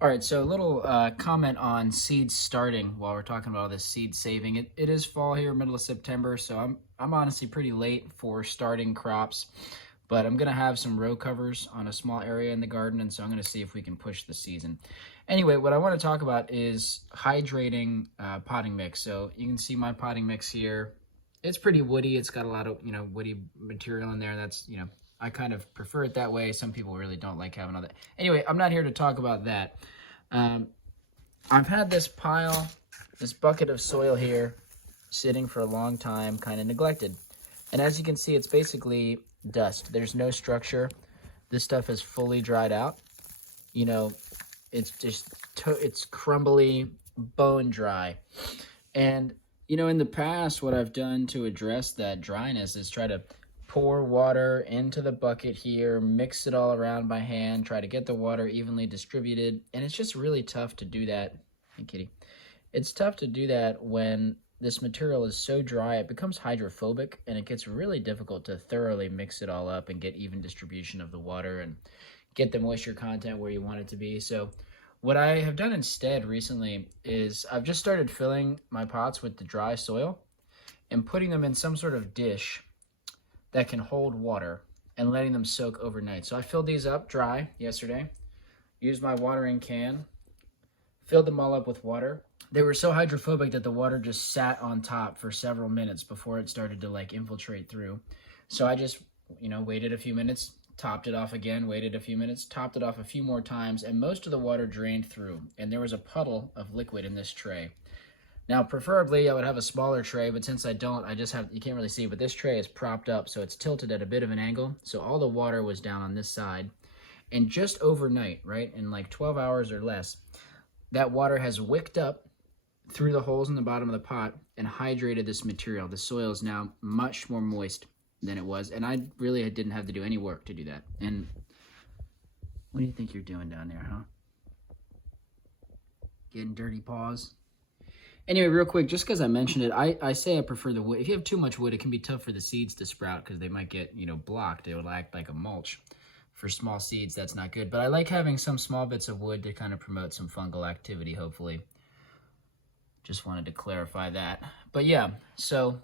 All right, so a little comment on seed starting while we're talking about all this seed saving. It is fall here, middle of September, so I'm honestly pretty late for starting crops, but I'm gonna have some row covers on a small area in the garden, and so I'm gonna see if we can push the season. Anyway, what I want to talk about is hydrating potting mix. So you can see my potting mix here. It's pretty woody. It's got a lot of woody material in there. That's I kind of prefer it that way. Some people really don't like having all that. Anyway, I'm not here to talk about that. Um, I've had this bucket of soil here sitting for a long time, kind of neglected. And as you can see, it's basically dust. There's no structure. This stuff is fully dried out. You know, it's just, it's crumbly, bone dry. And, in the past, what I've done to address that dryness is try to pour water into the bucket here, mix it all around by hand, try to get the water evenly distributed. And it's just really tough to do that. Hey, kitty. It's tough to do that when this material is so dry, it becomes hydrophobic, and it gets really difficult to thoroughly mix it all up and get even distribution of the water and get the moisture content where you want it to be. So what I have done instead recently is I've just started filling my pots with the dry soil and putting them in some sort of dish that can hold water and letting them soak overnight. So I filled these up dry yesterday, used my watering can, filled them all up with water. They were so hydrophobic that the water just sat on top for several minutes before it started to infiltrate through. So I just, waited a few minutes, topped it off again, waited a few minutes, topped it off a few more times, and most of the water drained through. And there was a puddle of liquid in this tray. Now, preferably, I would have a smaller tray, but since I don't, I just have, you can't really see, but this tray is propped up, so it's tilted at a bit of an angle. So all the water was down on this side. And just overnight, right, in 12 hours or less, that water has wicked up through the holes in the bottom of the pot and hydrated this material. The soil is now much more moist than it was, and I really didn't have to do any work to do that. And what do you think you're doing down there, huh? Getting dirty paws? Anyway, real quick, just because I mentioned it, I say I prefer the wood. If you have too much wood, it can be tough for the seeds to sprout because they might get, blocked. They would act like a mulch. For small seeds, that's not good. But I like having some small bits of wood to kind of promote some fungal activity, hopefully. Just wanted to clarify that. But yeah, so